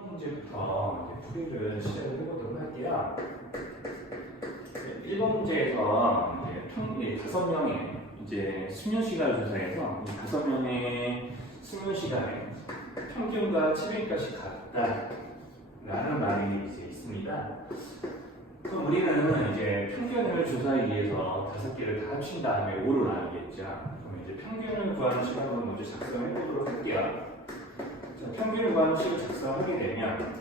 1번 문제부터 풀이를 시작을 해보도록 할게요. 1번 문제에서 이제 5명의 이제 수면 시간을 조사해서 5명의 수면 시간에 평균과 7일까지 같다라는 말이 이제 있습니다. 그럼 우리는 이제 평균을 조사하기 위해서 5개를 다 합친 다음에 5로 나누겠죠. 그럼 이제 평균을 구하는 시간을 먼저 작성해 보도록 할게요. 자, 평균을 구하는 식을 작성하게 되면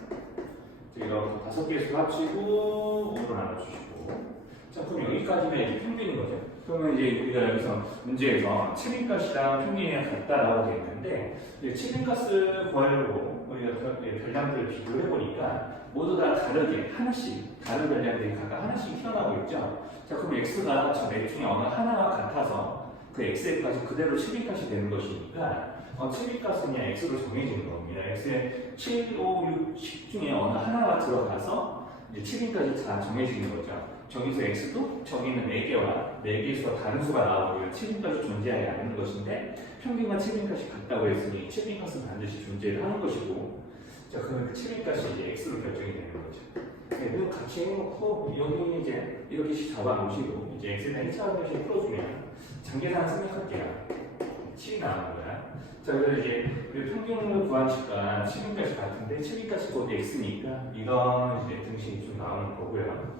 이렇게 5개 수 합치고 5로 나눠주시고, 자 그럼 여기까지는 이제 평균인 거죠. 그러면 이제 우리가 여기서 문제에서 7인가스랑 평균이랑 같다라고 되어 있는데, 7인가스 구하려고 우리가 별량들을 비교를 해보니까 모두 다 다르게 하나씩 다른 별량들이 각각 하나씩 튀어나오고 있죠. 자 그럼 x가 저 넷 중에 어느 하나가 같아서 그 x에까지 그대로 7인가스 되는 것이니까 7인가스냐 x로 정해지는 겁니다. x에 7, 5, 6, 10 중에 어느 하나가 들어가서 이제 7인까지 다 정해지는 거죠. 저기서 x도 저기 있는 4개와 4개에서 다른 수가 나와버리면 7인까지 존재하지 않는 것인데, 평균과 7인까지 같다고 했으니 7인까지는 반드시 존재를 하는 것이고, 자 그러면 그 7인까지 이제 x로 결정이 되는 거죠. 네, 그럼 같이 해놓고 여기 이제 이렇게 잡아놓으시고 이제 x에 대한 1차 방정식 풀어주면 장계산 생략할게요. 7이 나오는 거야. 자 그래서 이제 우리 평균을 구하니까 7인까지 같은데 7인까지 거기 x니까 이런 이제 등식이 좀 나오는 거고요.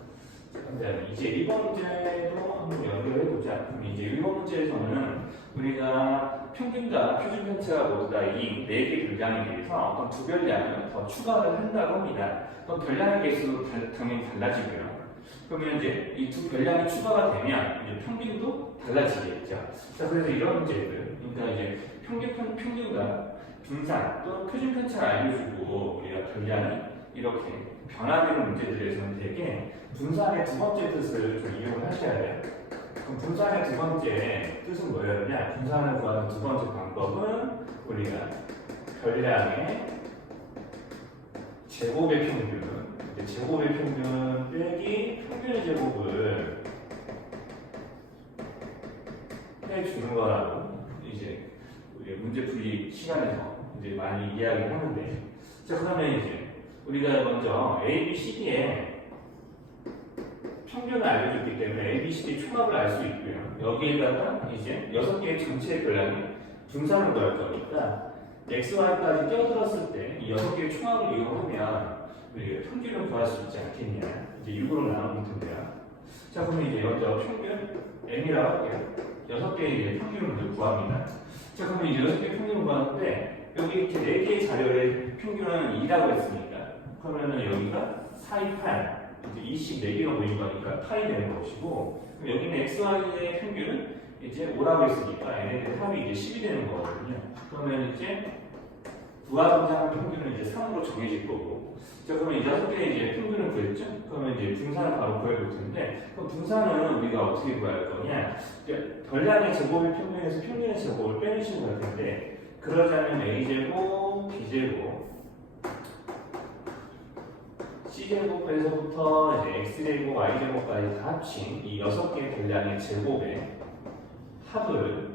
자, 이제 2번 문제도 한번 연결해보자. 그럼 이제 1번 문제에서는 우리가 평균과 표준 편차가 모두 다 이 4개 별량에 대해서 어떤 두 별량을 더 추가를 한다고 합니다. 그럼 별량의 개수도 당연히 달라지고요. 그러면 이제 이 두 별량이 추가가 되면 이제 평균도 달라지겠죠. 자, 그래서 이런 문제들, 그러니까 이제 평균과 분산 또는 표준 편차를 알려주고 우리가 별량이 이렇게 변화되는 문제들에서는 되게 분산의 두 번째 뜻을 좀 이용을 하셔야 돼요. 그럼 분산의 두 번째 뜻은 뭐였냐? 분산을 구하는 두 번째 방법은 우리가 별량의 제곱의 평균, 제곱의 평균 빼기 평균의 제곱을 해주는 거라고 이제 우리 문제풀이 시간에서 이제 많이 이야기를 하는데, 자 그러면 이제 우리가 먼저 A, B, C, D에 평균을 알려줬기 때문에 A, B, C, D 총합을 알 수 있고요. 여기에다가 이제 6개의 전체 별량이 분산을 구할 거니까 X, Y까지 껴들었을 때 이 6개의 총합을 이용하면 우리가 평균을 구할 수 있지 않겠냐. 이제 6으로 나누면 텐데요. 자, 그러면 이제 먼저 평균 M이라고 할게요. 6개의 이제 평균을 구합니다. 자, 그러면 이제 6개의 평균을 구하는데 여기 이렇게 4개의 자료의 평균은 2라고 했으니까 그러면은 여기가 4, 2, 8 이제 24개가 모인 거니까 8이 되는 것이고, 그럼 여기는 x, y의 평균은 이제 5라고 했으니까 n에 대한 합이 이제 10이 되는 거거든요. 그러면 이제 부하분산 평균은 이제 3으로 정해질 거고, 자 그러면 이 6개의 이제 평균을 구했죠? 그러면 이제 분산을 바로 구해볼 텐데, 그럼 분산은 우리가 어떻게 구할 거냐? 별량의 제곱의 평균에서 평균의 제곱을 빼내시면 될 텐데, 그러자면 a제곱, b제곱 C제곱에서부터 이제 X제곱, Y제곱까지 다 합친 이 6개의 별량의 제곱의 합을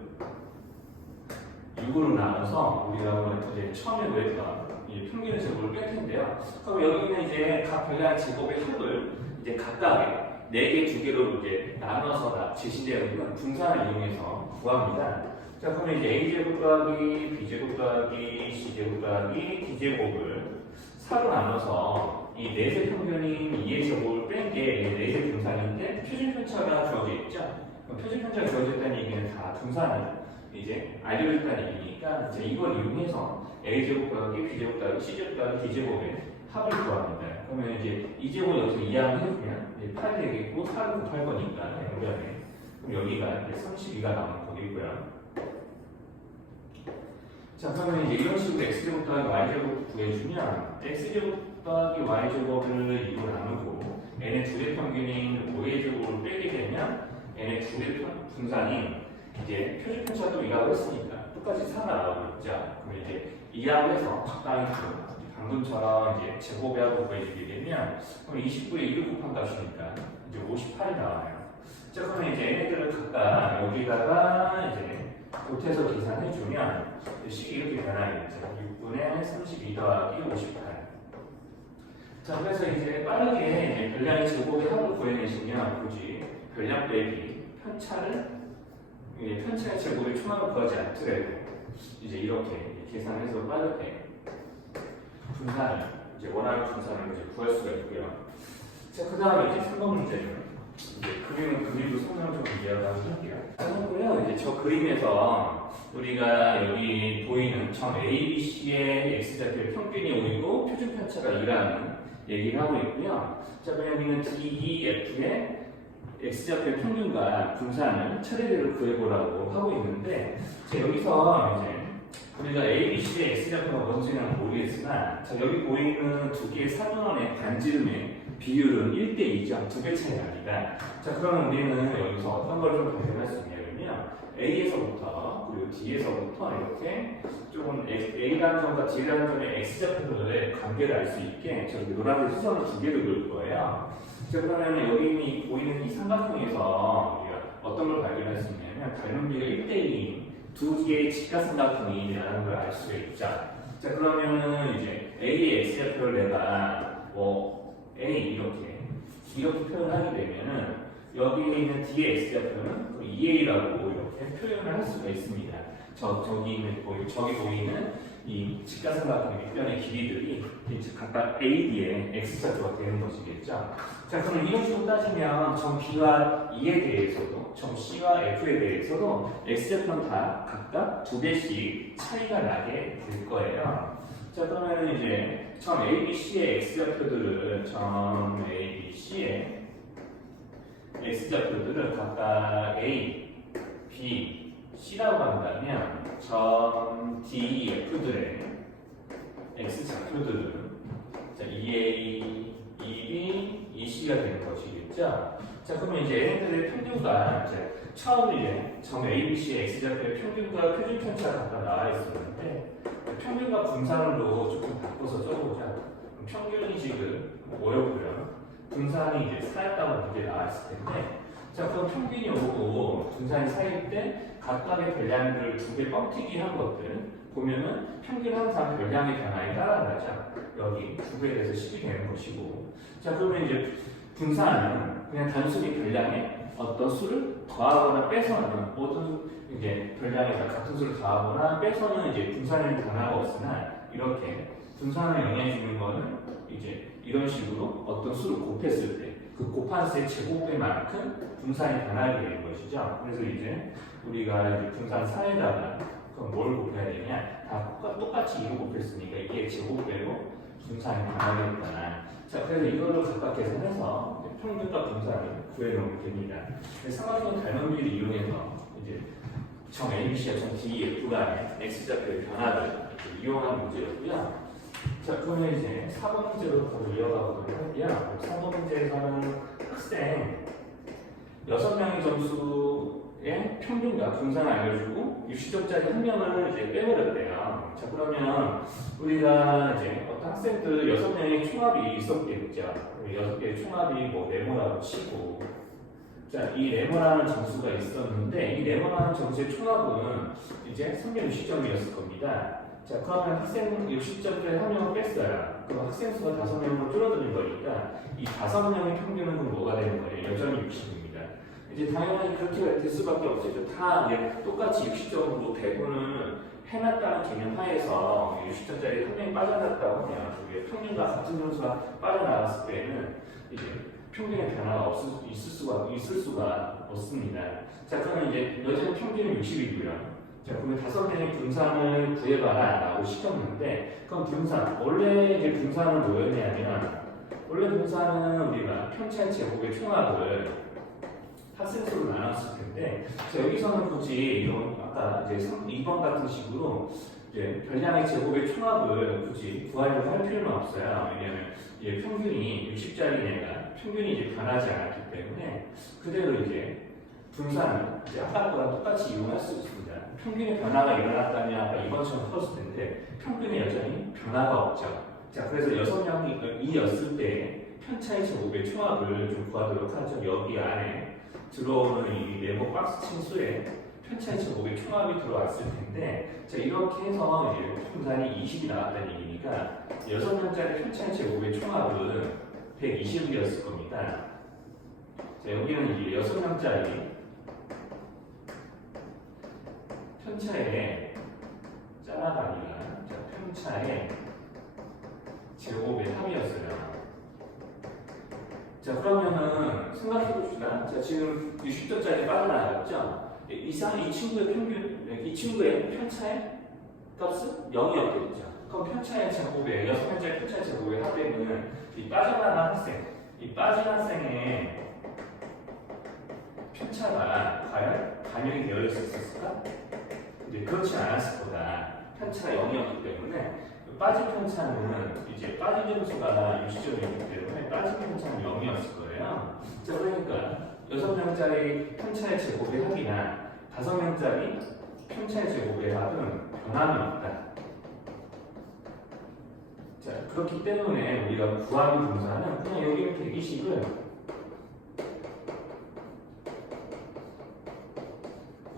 6으로 나눠서 우리가 이제 처음에 구했던 이 평균의 제곱을 뺄 텐데요. 그럼 여기는 이제 각 별량의 제곱의 합을 이제 각각의 4개, 2개로 이제 나눠서 제시되어 있는 분산을 이용해서 구합니다. 자, 그러면 이제 A제곱 더하기 B제곱 더하기 C제곱 더하기 D제곱을 4로 나눠서 이 4세 평균인 2의 제곱을 뺀 게 4세 분산인데 표준 편차가 주어져 있죠. 그럼 표준 편차가 주어졌다는 얘기는 다 분산을 이제 알려줬다는 얘기니까 이제 이걸 이용해서 A제곱 더하기 B제곱 더하기 C제곱 더하기 D제곱의 합을 구합니다. 그러면 이제 이 제곱을 여기서 이항을 해주면 이제 8이 되겠고 4를 곱할 거니까 연변에, 그럼 여기가 이제 32가 나오는 거겠고요. 자 그러면 이제 이런 식으로 X제곱 더하기 Y제곱 구해주면 X제곱 더하기 Y제곱을 2로 나누고 n의 2대 평균인 5의 제곱을 빼게 되면 n의 2대 분산이 이제 표준 편차도 2라고 했으니까 똑같이 4가 나오고 있죠. 그러면 이제 이항을 해서 적당히 방금처럼 이제 제곱의 합을 구해주게 되면 그럼 29에 2를 곱한 값이니까 이제 58이 나와요. 자 그러면 이제 얘네들을 각각 여기다가 이제 곱해서 계산해주면 식이 이렇게 변하겠죠. 6분의 32 더하기 58. 자, 그래서 이제 빠르게 별량의 제곱의 합을 구해내시면 굳이 별량 빼기 편차의 제곱의 총합을 구하지 않더라도 이제 이렇게 계산해서 빠르게 분산을 이제 원하는 분산을 이제 구할 수가 있고요. 자, 그 다음에 이제 3번 문제는 이제 그림도 설명 좀 이해하도록 할게요. 그리고요, 이제 저 그림에서 우리가 여기 보이는 점 ABC의 x좌표의 평균이 5이고 표준 편차가 2라는 얘기를 하고 있고요. 자, 그럼 여기는 DEF의 x좌표의 평균과 분산을 차례대로 구해보라고 하고 있는데, 자, 여기서 이제 우리가 ABC의 x좌표가 뭔지는 모르겠으나, 자, 여기 보이는 두 개의 사분원의 반지름의 비율은 1대2죠. 2배 차이 납니다. 자, 그러면 우리는 여기서 어떤 걸 좀 발견할 수 있냐면요. A에서부터 그리고 D에서부터 이렇게 조금 A라는 점과 D라는 점의 x좌표들의 관계를 알 수 있게 저렇게 노란색 수선을 두 개를 그을 거예요. 자, 그러면 여기 보이는 이 삼각형에서 우리가 어떤 걸 발견할 수 있냐면 닮은 비가 1대2인 두 개의 직각삼각형이라는 걸 알 수가 있죠. 자, 그러면은 이제 A의 x좌표를 내가 A 이렇게 표현하게 되면은 여기에 있는 D의 x좌표는 2A라고 이렇게 표현을 할 수가 있습니다. 저기 보이는 이 직각삼각형의 밑변의 길이들이 이제 각각 AD의 x좌표가 되는 것이겠죠. 자, 그럼 이런 식으로 따지면 점 B와 E에 대해서도 점 C와 F에 대해서도 x좌표는 다 각각 2배씩 차이가 나게 될 거예요. 자, 그러면 이제 점 ABC의 x좌표들을 각각 A, B, C라고 한다면 점 DEF들의 x좌표들은 2A, 2B, 2C가 되는 것이겠죠. 자, 그러면 이제 얘네들의 평균과 이제 처음 이제 점 ABC의 x좌표의 평균과 표준 편차가 각각 나와 있었는데 평균과 분산으로 조금 바꿔서 써보자. 평균이 지금 5였고요. 분산이 이제 4였다고 문제 나왔을 텐데, 자, 그럼 평균이 5고 분산이 4일 때 각각의 별량들을 2배 뻥튀기 한 것들 보면은 평균은 항상 별량의 변화에 따라가죠. 여기 2배에서 10이 되는 것이고, 자, 그러면 이제 분산은 그냥 단순히 별량에 어떤 수를 더하거나 빼서는 모든 이제 별량에서 같은 수를 더하거나 빼서는 이제 분산의 변화가 없으나 이렇게 분산을 영해주는 거는 이제 이런 식으로 어떤 수를 곱했을 때 그 곱한 수의 제곱배만큼 분산이 변하게 되는 것이죠. 그래서 이제 우리가 이제 분산 4에다가 그럼 뭘 곱해야 되냐? 다 똑같이 2로 곱했으니까 이게 제곱배로 분산이 변하겠구나. 자, 그래서 이거를 각각 계산해서 평균과 분산을 구해놓으면 됩니다. 삼각형 닮은 비를 이용해서 이제 점 ABC와 점 DEF가 x좌표의 변화를 이용한 문제였고요. 자, 그러면 이제 4번 문제로 바로 이어가 보도록 할게요. 4번 문제에서는 학생 6명의 점수의 평균과 분산을 알려주고 60점짜리 한 명을 이제 빼버렸대요. 자, 그러면 우리가 이제 어떤 학생들 6명의 총합이 있었겠죠. 6개의 총합이 뭐 네모라고 치고, 자, 이 네모라는 점수가 있었는데 이 네모라는 점수의 총합은 이제 360점이었을 겁니다. 자, 그러면 학생 60점 중에 한 명을 뺐어요. 그럼 학생 수가 5명으로 줄어드는 거니까 이 5명의 평균은 그럼 뭐가 되는 거예요? 여전히 60입니다. 이제 당연히 그렇게 될 수밖에 없죠. 다 똑같이 60점으로 배분을 해놨다는 개념 하에서 60점짜리 한 명이 빠져나갔다고 하면 그게 평균과 같은 점수가 빠져나갔을 때는 이제 평균의 변화가 있을 수가 없습니다. 자, 그러면 이제 여전히 평균은 60이고요. 자, 그러면 5개의 분산을 구해봐라 라고 시켰는데, 그럼 원래 이제 분산은 뭐였냐면, 원래 분산은 우리가 편차의 제곱의 총합을 학생 수로 나눴을 텐데, 자, 여기서는 굳이 이런 아까 이제 2번 같은 식으로 이제 별량의 제곱의 총합을 굳이 구하려고 할 필요는 없어요. 왜냐하면 이제 평균이 60짜리 애가 평균이 이제 변하지 않았기 때문에 그대로 이제 분산을 이제 아까 거랑 똑같이 이용할 수 있습니다. 평균의 변화가 일어났다면 아까 이번처럼 풀었을 텐데 평균이 여전히 변화가 없죠. 자, 그래서 6명이었을 때 편차의 제곱의 총합을 좀 구하도록 하죠. 여기 안에 들어오는 이 네모 박스 친 수의 편차의 제곱의 총합이 들어왔을 텐데, 자, 이렇게 해서 이제 분산이 20이 나왔다는 얘기니까 6명짜리 편차의 제곱의 총합은 120이었을 겁니다. 자, 여기는 이제 6명짜리 편차의 짜라가 아니라 편차의 제곱의 합이었어요. 자, 그러면은 생각해 봅시다. 자, 지금 60점짜리 빠져나갔죠? 이 친구의 평균, 이 친구의 편차의 값은 0이었겠죠. 그럼 편차의 제곱의, 6명짜리 편차의 제곱의 합에는 이 빠져나간 학생, 이 빠진 학생의 편차가 과연 반영이 되어 있었을까? 이제 그렇지 않았을 거다. 편차가 0이었기 때문에 빠진 편차는 이제 빠진 점수가 60점이었기 때문에 빠진 편차는 0이었을 거예요. 자, 그러니까 6명짜리 편차의 제곱의 합이나 5명짜리 편차의 제곱의 합은 변함이 없다. 자, 그렇기 때문에 우리가 구하는 분산은 그냥 여기 있는 120을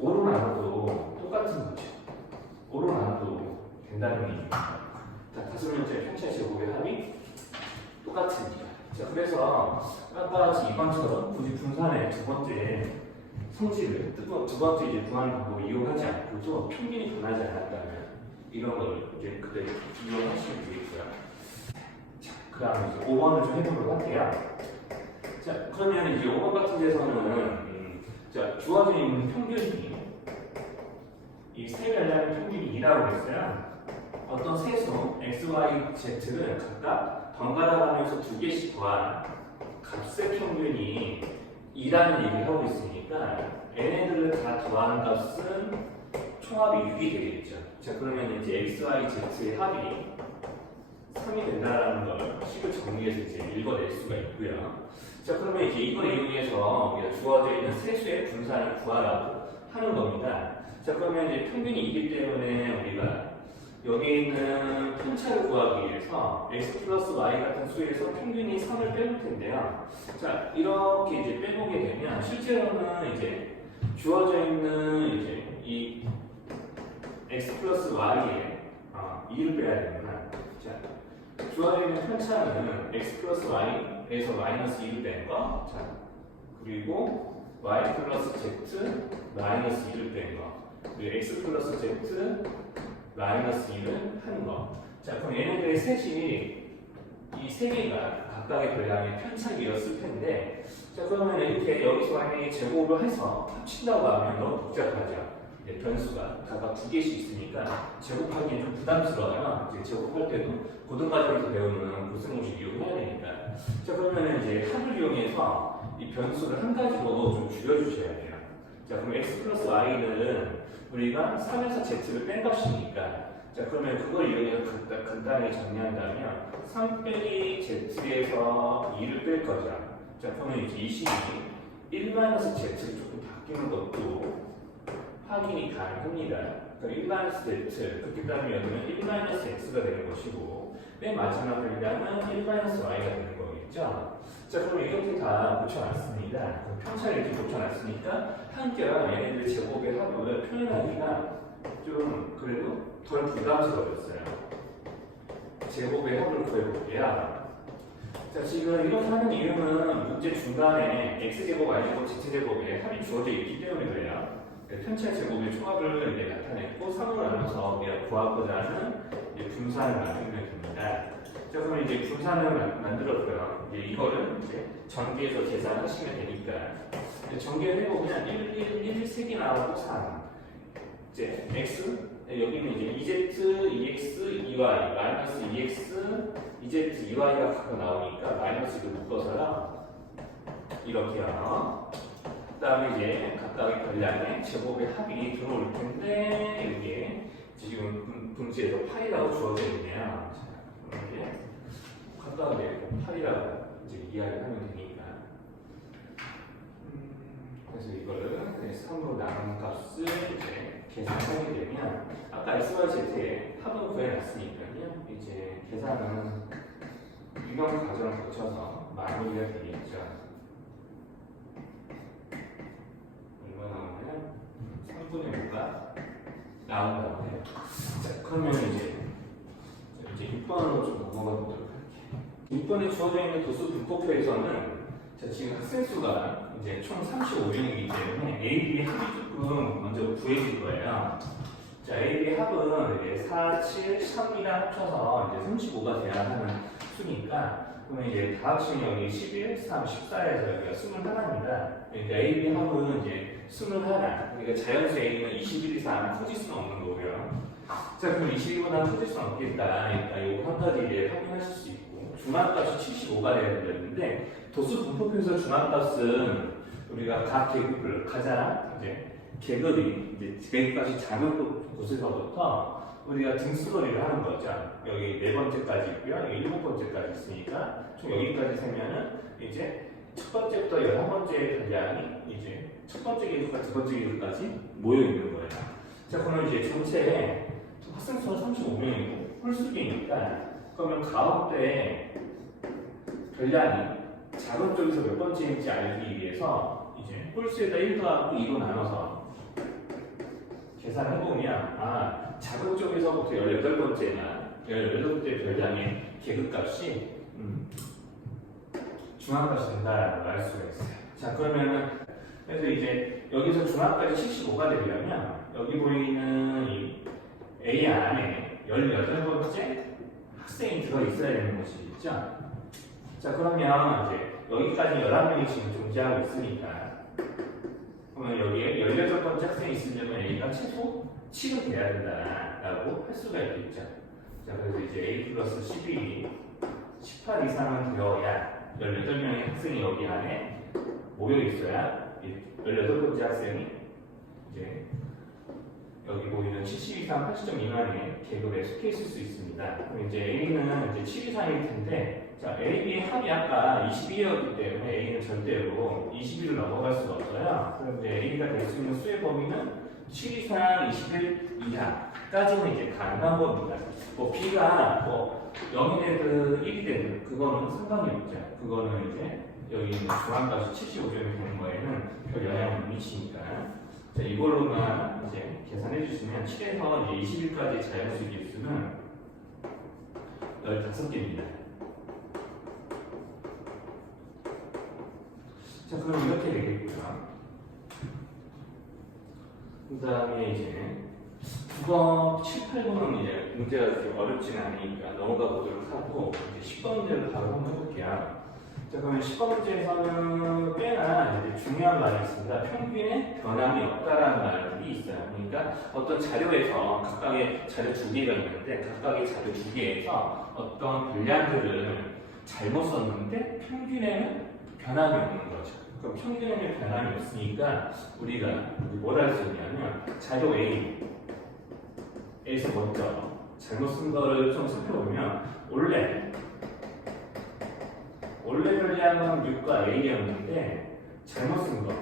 5로 나눠도 똑같은 거죠. 5로 나눠도 된다는 얘기입니다. 자, 5명짜리 편차의 제곱의 합이 똑같습니다. 자, 그래서 아까 2번처럼 굳이 분산의 두 번째 성질을, 두 번째 이제 구하는 방법을 이용하지 않고도 평균이 변하지 않았다면 이런 걸 이제 그대로 이용하시면 되겠고요. 자, 그 다음에 이제 5번을 좀 해보도록 할게요. 자, 그러면 이제 5번 같은 데서는 자, 주어져 있는 평균이 이 세 변량의 평균이 2라고 했어요. 어떤 세수 x, y, z를 각각 번갈아 가면서 2개씩 더한 값의 평균이 2라는 얘기를 하고 있으니까 얘네들을 다 더하는 값은 총합이 6이 되겠죠. 자, 그러면 이제 x, y, z의 합이 3이 된다라는 걸 식을 정리해서 이제 읽어낼 수가 있고요. 자, 그러면 이제 이걸 이용해서 우리가 주어져 있는 세수의 분산을 구하라고 하는 겁니다. 자, 그러면 이제 평균이 2기 때문에 우리가 여기 있는 편차를 구하기 위해서 x 플러스 y 같은 수에서 평균이 3을 빼볼 텐데요. 자, 이렇게 이제 빼보게 되면 실제로는 이제 주어져 있는 이제 이 x 플러스 y에 2를 빼야 되구나. 자, 주어져 있는 편차는 x 플러스 y에서 마이너스 2를 뺀 거. 자, 그리고 y 플러스 z 마이너스 2를 뺀 거. 그리고 x 플러스 z 마이너스 2를 하는 거. 자, 그럼 얘네들의 셋이 이 세 개가 각각의 분량의 편차이었을 텐데, 자, 그러면 이렇게 여기서 만약에 제곱을 해서 합친다고 하면 너무 복잡하죠. 변수가 각각 2개씩 있으니까 제곱하기엔 좀 부담스러워요. 이제 제곱할 때도 고등과정에서 배우는 고생공식 이용해야 되니까. 자, 그러면 이제 합을 이용해서 이 변수를 한 가지로 좀 줄여주셔야 돼요. 자, 그럼 x 플러스 y는 우리가 3에서 z를 뺀 값이니까, 자, 그러면 그걸 이용해서 간단하게 정리한다면 3 빼기 z에서 2를 뺄 거죠. 자, 그러면 이제 이 식이 1-z를 조금 바뀌는 것도 확인이 가능합니다. 그러니까 1-z, 그렇기 때문에 여기는 1-x가 되는 것이고, 맨 마지막 분량은 1-y가 되는 거겠죠. 자, 그럼 이렇게 다 고쳐놨습니다. 편차를 이렇게 고쳐놨으니까 한결 얘네들 제곱의 합을 표현하기가 좀 그래도 덜 부담스러워졌어요. 제곱의 합을 구해볼게요. 자, 지금 이렇게 하는 이유는 문제 중간에 x제곱, y제곱, z제곱의 합이 주어져 있기 때문에 그래요. 편차 제곱의 총합을 이제 나타냈고 3으로 나눠서 우리가 구하고자 하는 분산을 만들면 됩니다. 자, 그럼 이제 분산을 만들었고요. 이제 이거를 이제 전개해서 계산하시면 되니까 전개를 해보면 1, 3개 나오고 3. 이제 x 여기는 이제 2z, 2x, 2y 마이너스 2x, 2z, 2y가 각각 나오니까 마이너스를 묶어서요. 이렇게요. 그 다음에 이제 각각의 분량의 제곱의 합이 들어올 텐데 여기에 지금 분지에서 파이라고 주어져 있네요. 이렇게 각각의 파이라고 이제 이야기하면 되니까. 그래서 이거를 3으로 나눈 값을 이제 계산하게 되면 아까 xy z의 합은 구해놨으니까요. 이제 계산은 유형 과정을 거쳐서 마무리가 되겠죠. 얼마 나오면 3분의 5가 나온다고 해요. 자, 그러면 이제 6번으로 좀 넘어가 보도록 할게요. 6번에 주어져 있는 도수 분포표에서는 자, 지금 학생 수가 이제 총 35명이기 때문에 A, B 합이 조금 먼저 구해질 거예요. 자, A, B 합은 이제 4, 7, 3이랑 합쳐서 이제 35가 돼야 하는 수니까 그러면 이제 다 합치면 여기 11, 3, 14에서 여기가 21입니다. 그러니까 A, B 합은 이제 21. 그러니까 자연수 A는 21 이상 커질 수는 없는 거고요. 자, 그럼 22보다 커질 수는 없겠다. 그러니까 이거 한 가지 이제 확인하실 수 있고 중앙값이 75가 돼야 되는데 도수 분포표에서 중앙값은 우리가 각 계급을 가장 이제 계급이 이제 계급값이 작은 곳에서부터 우리가 등수거리를 하는 거죠. 여기 4번째까지 있고요. 여기 7번째까지 있으니까 총 여기까지 세면은 이제 첫 번째부터 11번째 분량이 이제 첫 번째 계급과 두 번째 계급까지 모여 있는 거예요. 자, 그러면 이제 전체에 학생 수가 35명이고 홀수기니까 그러면 가운데 분량이 작은 쪽에서 몇 번째인지 알기 위해서 이제 홀수에다 1 더하고 2로 나눠서 계산해보면 작은 쪽에서부터 18번째나 18번째 별량의 계급값이 중앙값이 된다라고 알 수가 있어요. 자, 그러면은 그래서 이제 여기서 중앙값이 75가 되려면 여기 보이는 이 A 안에 18번째 학생이 들어있어야 되는 것이겠죠. 자, 그러면 이제 여기까지 11명이 지금 존재하고 있으니까 그러면 여기에 18번째 학생이 있으려면 A가 최소 7은 돼야 된다라고 할 수가 있겠죠. 자, 그래서 이제 A 플러스 11이 18 이상은 되어야 18명의 학생이 여기 안에 모여 있어야 18번째 학생이 이제 여기 보이는 70 이상 80점 미만의 계급에 속해 있을 수 있습니다. 그럼 이제 A는 이제 7 이상일 텐데, 자, A, B의 합이 아까 22였기 때문에 A는 절대로 21을 넘어갈 수가 없어요. 그럼 이제 A가 될 수 있는 수의 범위는 7 이상 21 이하까지는 이제 가능한 겁니다. 뭐 B가 뭐 0이 되든 1이 되든 그거는 상관이 없죠. 그거는 이제 여기 있는 중앙값이 75점이 되는 거에는 별 영향을 못 미치니까. 자, 이걸로만 이제 계산해 주시면 7에서 이제 20일까지 자연수 개수는 15개입니다. 자, 그럼 이렇게 되겠고요. 그 다음에 이제 9번, 7, 8번은 이제 문제가 그렇게 어렵진 않으니까 넘어가 보도록 하고 이제 10번 문제를 바로 한번 해볼게요. 자, 그러면 10번 문제에서는 꽤나 이제 중요한 말이 있습니다. 평균에 변함이 없다라는 말이 있어요. 그러니까 어떤 자료에서 각각의 자료 2개가 있는데 각각의 자료 2개에서 어떤 분량들을 잘못 썼는데 평균에는 변함이 없는 거죠. 그럼 평균에는 변함이 없으니까 우리가 뭘 할 수 있냐면 자료 A에서 먼저 잘못 쓴 거를 좀 살펴보면 원래 분량은 6과 A였는데 잘못 쓴 거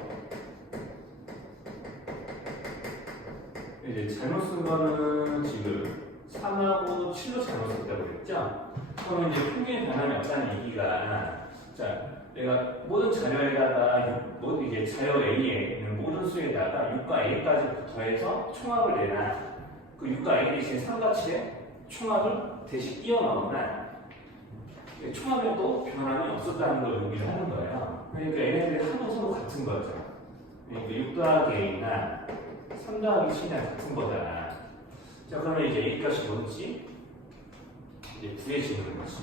이제 잘못 쓴 거는 지금 3하고 7로 잘못 썼다고 그랬죠? 그러면 이제 평균에 변함이 없다는 얘기가 자, 내가 모든 자료에다가 이제 자료 A에 있는 모든 수에다가 6과 A까지 더해서 총합을 내나 그 6과 A 대신 3과 7에 총합을 대신 끼워 넣거나 총합에도 변함이 없었다는 걸 의미를 하는 거예요. 그러니까 얘네들이 하도 서로 같은 거죠. 그러니까 6 더하기 A나 3 더하기 7이랑 같은 거잖아. 자, 그러면 이제 A 값이 뭔지 이제 구해지는 거지.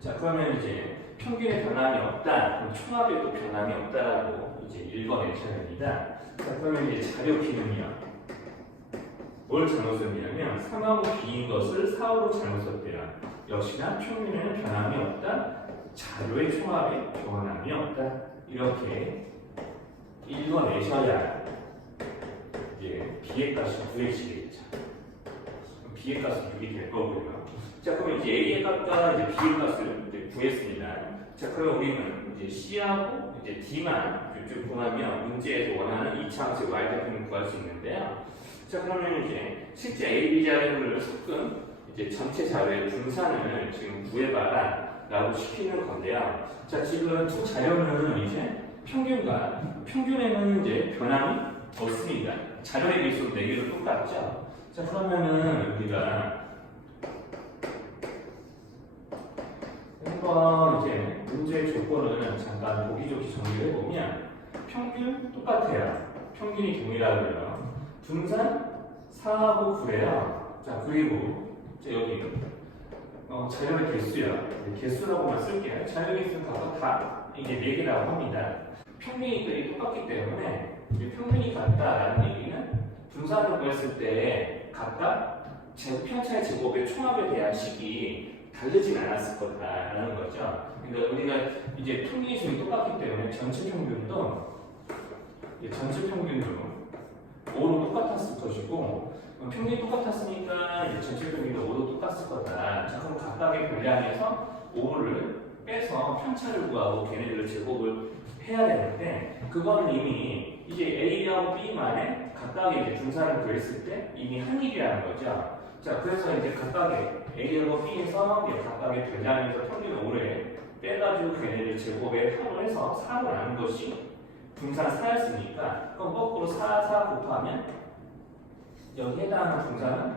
자, 그러면 이제 평균에 변함이 없다, 그럼 총합에도 변함이 없다라고 이제 읽어내셔야 됩니다. 자, 그러면 이제 자료 B는요. 뭘 잘못 썼냐면 3하고 B인 것을 4하고 잘못 썼대요. 역시나 평균에는 변함이 없다, 자료의 총합에 변함이 없다. 이렇게 읽어내셔야 이제 B의 값이 구해지겠죠. B의 값은 6이 될 거고요. 자, 그럼 이제 A의 값과 이제 B의 값을 이제 구했습니다. 자, 그럼 우리는 이제 C하고 이제 D만 쭉 구하면 문제에서 원하는 이차항식 y좌표를 구할 수 있는데요. 자, 그러면 이제 실제 A, B 자료를 섞은 이제 전체 자료의 분산을 지금 구해봐라 라고 시키는 건데요. 자, 지금 두 자료는 이제 평균에는 이제 변함이 없습니다. 자연의 개수 4개도 똑같죠. 자, 그러면은 우리가 한번 이제 문제의 조건을 잠깐 보기 좋게 정리를 해보면 평균 똑같아요. 평균이 동일하고요. 분산 4하고 9래요. 자, 그리고 여기 자연의 개수야. 개수라고만 쓸게요. 자연의 개수는 각각 다 이게 4개라고 합니다. 평균이 똑같기 때문에 평균이 같다라는 얘기는 분산을 구했을 때 각각 편차의 제곱의 총합에 대한 식이 다르진 않았을 거다라는 거죠. 그러니까 우리가 이제 평균이 지금 똑같기 때문에 전체 평균도 5로 똑같았을 것이고 평균이 똑같았으니까 이제 전체 평균도 5로 똑같을 거다. 자, 그럼 각각의 분량에서 5를 빼서 편차를 구하고 걔네들을 제곱을 해야 되는데 그거는 이미 이제 A하고 B만에 각각의 이제 분산을 구했을 때 이미 한 일이라는 거죠. 자, 그래서 이제 각각의 A하고 B에서 각각의 분량에서 평균 5를 빼가지고 걔네들 제곱에 8로 해서 4로 나눈 것이 분산 4였으니까 그럼 거꾸로 4 곱하면 여기에 해당하는 분산은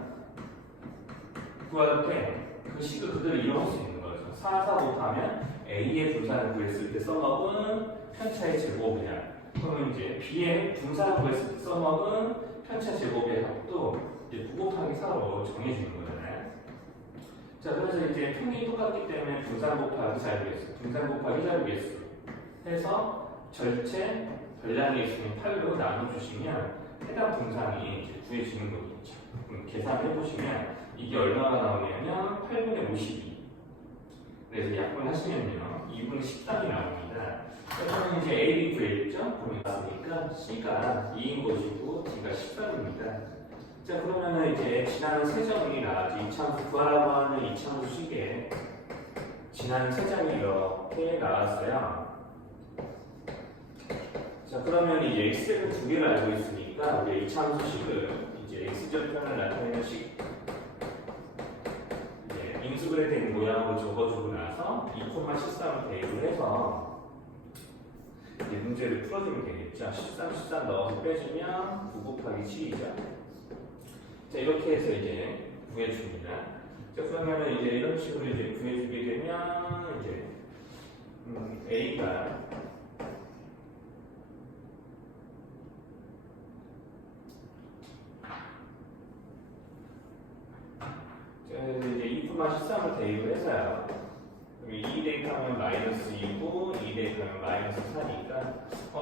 구할 때 그 식을 그대로 이용할 수 있는 거죠. 4 곱하면 A의 분산을 구했을 때 써먹은 편차의 제곱이야. 그러면 이제 B의 분산을 구했을 때 써먹은 편차 제곱의 합도 이제 9 곱하기 4로 정해주는 거잖아요. 자, 그래서 이제 평균이 똑같기 때문에 분산 곱하기 자유계수, 분산 곱하기 자유계수 해서 전체 분량이 있으면 8로 나눠주시면 해당 분산이 이제 구해지는 거겠죠. 계산해 보시면 이게 얼마가 나오냐면 8분의 52. 그래서 약분을 하시면요 2분의 13이 나옵니다. 그러면 이제 A, B 구했죠? 그러니까 C가 2인 것이고 D가 13입니다. 자, 그러면은 이제 지나는 세 점이 나왔지. 이차함수 구하라고 하는 이차함수 식에 지나는 세 점이 이렇게 나왔어요. 자, 그러면 이 x를 2개를 알고 있으니까 우리 이차함수식을 이제 x절편을 나타내는 식 이제 인수분해 된 모양으로 적어주고 나서 2,13을 대입을 해서 이제 문제를 풀어주면 되겠죠. 13 넣어서 빼주면 9 곱하기 7이죠. 자, 이렇게 해서 이제 구해줍니다. 자, 그러면은 이제 이런 식으로 이제 구해주게 되면 이제 A가 이제 2,13을 대입을 해서요. 그럼 2 대입하면 마이너스 2고 2 대입하면 마이너스 4니까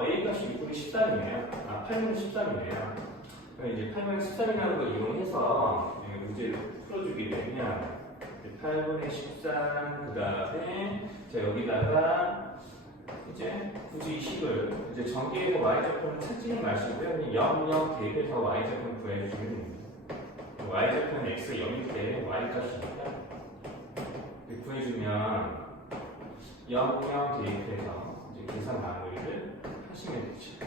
A 값이 2분의 13이네요. 8분의 13이네요. 그럼 이제 8분의 13이라는 걸 이용해서 문제를 풀어주게 되면 8분의 13 그 다음에 여기다가 이제 굳이 이 식을 이제 전개해서 y좌표를 찾지는 마시고요. 0, 0 대입해서 y좌표를 구해주시면 됩니다. y좌표는 x 0일 때 y값이니까 구해주면 0, 0 대입해서 이제 계산 마무리를 하시면 되죠.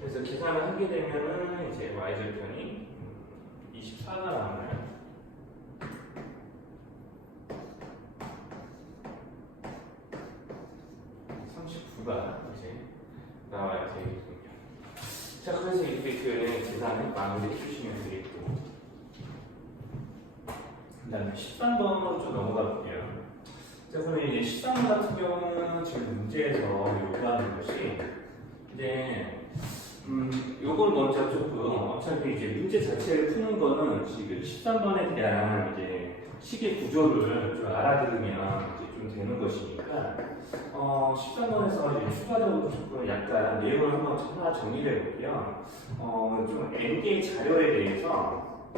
그래서 계산을 하게 되면은 이제 y절편이 24가 나오나요? 가 이제 나와야 되겠군요. 자, 그래서 이렇게 계산을 마무리 해주시면 되겠고, 그 다음에 13번으로 좀 넘어가 볼게요. 자, 그러면 이제 13번 같은 경우는 지금 문제에서 요구하는 것이 이제 요걸 먼저 조금 어차피 이제 문제 자체를 푸는 거는 지금 13번에 대한 이제 식의 구조를 좀 알아들으면 이제 좀 되는 것이니까 13번에서 이제 추가적으로 조금 약간 내용을 한번 하나 정리를 해볼게요. 좀 N개의 자료에 대해서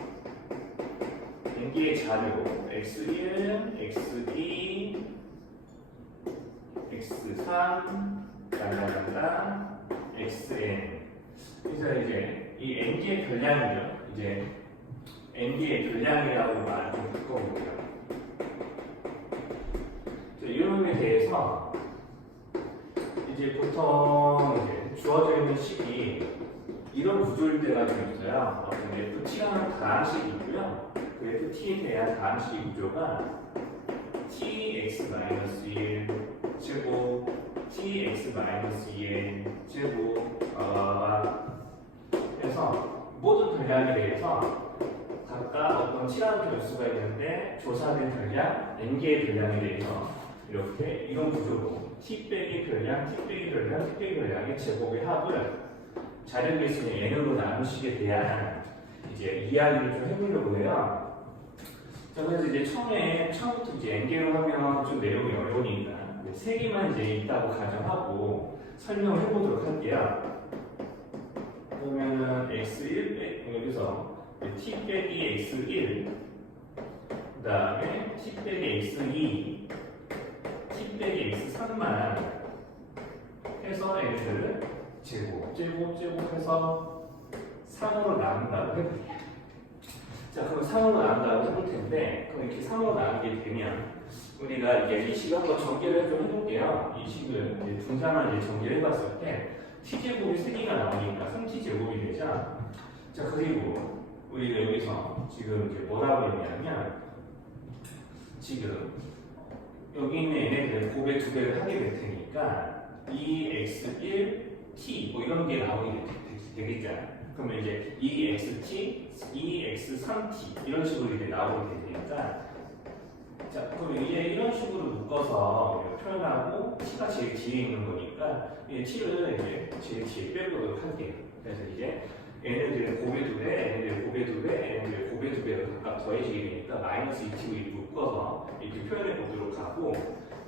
N개의 자료 X1, X2, X3, 단단단단, XN. 그래서 이제 이 N개의 별량이죠. 이제 N개의 별량이라고 말을 좀 바꿔볼게요. 이런 데 대해서 이제 보통 이제 주어져 있는 식이 이런 구조일 때가 좀 있어요. FT라는 다항식이 있고요. 그 FT에 대한 다항식 구조가 TX-1 제곱 tx-2의 제곱 해서 모든 전략에 대해서 각각 어떤 t라는 변수가 있는데 조사된 전략 n개의 전략에 대해서 이렇게 이런 구조로 t 빼기 전략, t 빼기 전략, t 빼기 전략의 제곱의 합을 자료계수의 n으로 나누시게 대한 이제 이야기를 좀 해보려고 해요. 자, 그래서 이제 처음부터 이제 n개로 하면 좀 내용이 어려우니까 세 개만 이제 있다고 가정하고 설명을 해보도록 할게요. 그러면은 x1 여기서 t 빼기 x1 그 다음에 t 빼기 x2 t 빼기 x3만 해서 얘네들을 제곱해서 3으로 나눈다고 해볼게요. 자, 그럼 3으로 나눈다고 해볼 텐데, 그럼 이렇게 3으로 나누게 되면 우리가 이제 이 식을 한번 전개를 좀 해볼게요. 이 식을 이제 분산을 이제 전개를 해봤을 때 t제곱이 3개가 나오니까 3t제곱이 되죠. 자, 그리고 우리가 여기서 지금 이제 뭐라고 했냐면 지금 여기 있는 얘네들 곱의 2배를 하게 될 테니까 2x1 t 뭐 이런 게 나오게 되겠죠. 그러면 이제 2xt, 2x3t 이런 식으로 이제 나오게 되니까 자, 그럼 이제 이런 식으로 묶어서 표현하고 t가 제일 뒤에 있는 거니까 이 t를 이제 제일 뒤에 빼보도록 할게요. 그래서 이제 얘네들 곱의 2배, 얘네들 곱의 2배, 얘네들 곱의 2배가 각각 더해지게 되니까 마이너스 2t로 묶어서 이렇게 표현해 보도록 하고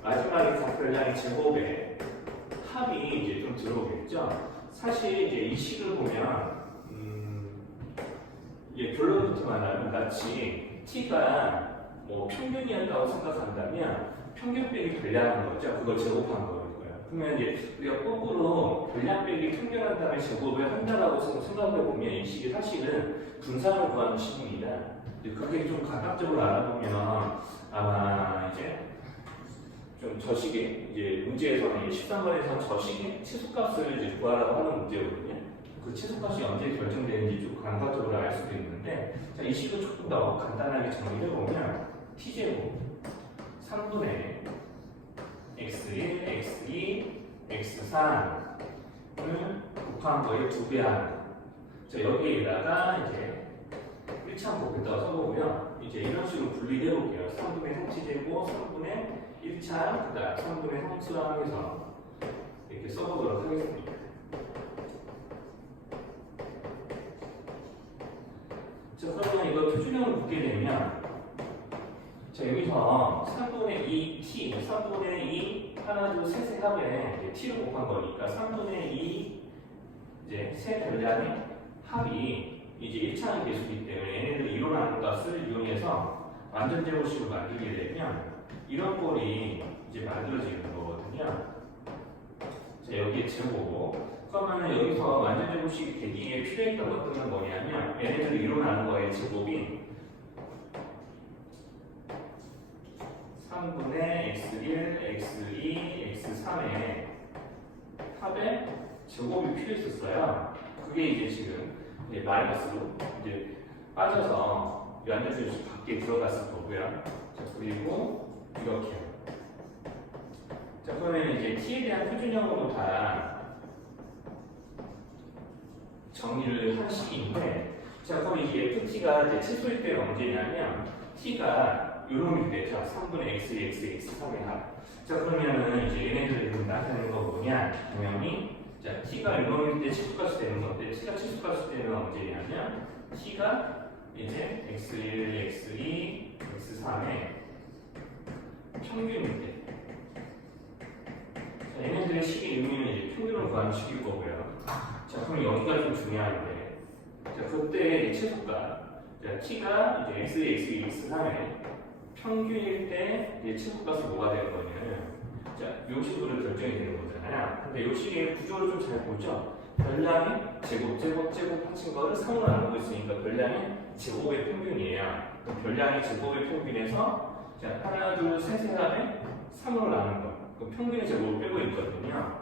마지막에 각 변량의 제곱에 합이 이제 좀 들어오겠죠. 사실 이제 이 식을 보면 이게 결론부터 말하면 같이 t가 뭐 평균이었다고 생각한다면 평균 빼기 변량한 거죠. 그걸 제곱한 거고요. 그러면 이제 우리가 거꾸로 변량 빼기 평균한 다음에 제곱을 한다라고 생각해 보면 이 식이 사실은 분산을 구하는 식입니다. 그게 좀 가깝적으로 알아보면 아마 이제 좀 저식의 이제 문제에서는 13번에서는 저식의 치수값을 이제 구하라고 하는 문제거든요. 그 치수값이 언제 결정되는지 좀 감각적으로 알 수도 있는데, 자, 이 식을 조금 더 간단하게 정리해 보면 t제곱 3분의 x1, x2, x3을 곱한 거에 2배 하는 거. 자, 여기에다가 이제 1차 곱에다가 써보고요. 이제 이런 식으로 분리해 볼게요. 3분의 3t제곱, 3분의 1차, 그 다음 3분의 3수랑 해서 이렇게 써보도록 하겠습니다. 자, 그러면 이거 표준형을 묶게 되면 자, 여기서 3분의 2t, 3분의 2 하나, 둘, 셋의 합에 t를 곱한 거니까 3분의 2 이제 세 변량의 합이 이제 1차는 계수기 때문에 얘네들 이론하는 값을 이용해서 완전 제곱식을 만들게 되면 이런 꼴이 이제 만들어지는 거거든요. 자, 여기에 제곱. 그러면 여기서 완전 제곱식이 되기에 필요했던 것들은 뭐냐면 얘네들이 이론하는 거의 제곱이 3분의 x1, x2, x3의 합의 제곱이 필요했었어요. 그게 이제 지금 이제 마이너스로 이제 빠져서 완전 제곱식 밖에 들어갔을 거고요. 자, 그리고 이렇게. 자, 그러면 이제 t에 대한 표준형으로 다 정리를 한 식인데, 자, 그럼 이 ft가 이제 최소일 때는 언제냐면 t가 요놈이 되죠. 3분의 x, x, x3의 합. 자, 그러면은 이제 얘네들이 나타내는 거 뭐냐? 분명히 자, t가 요놈일 때 치수값이 되는 건데, t가 치수값이 되는 건 언제냐면 t가 이제 x1, x2, x3의 평균일 때. 자, 얘네들의 식의 의미는 이제 평균을 구하는 식일 거고요. 자, 그럼 여기가 좀 중요한데, 자, 그때 최소값, 자, t가 이제 x, x, x3의 평균일 때 이제 최소값이 뭐가 되는 거냐면, 자, 요 식으로 결정이 되는 거잖아요. 근데 요 식의 구조를 좀 잘 보죠. 변량의 제곱 합친 거를 3으로 나누고 있으니까 변량의 제곱의 평균이에요. 그럼 변량의 제곱의 평균에서 자, 하나, 둘, 셋의 합에 3으로 나눈 거. 그럼 평균의 제곱을 빼고 있거든요.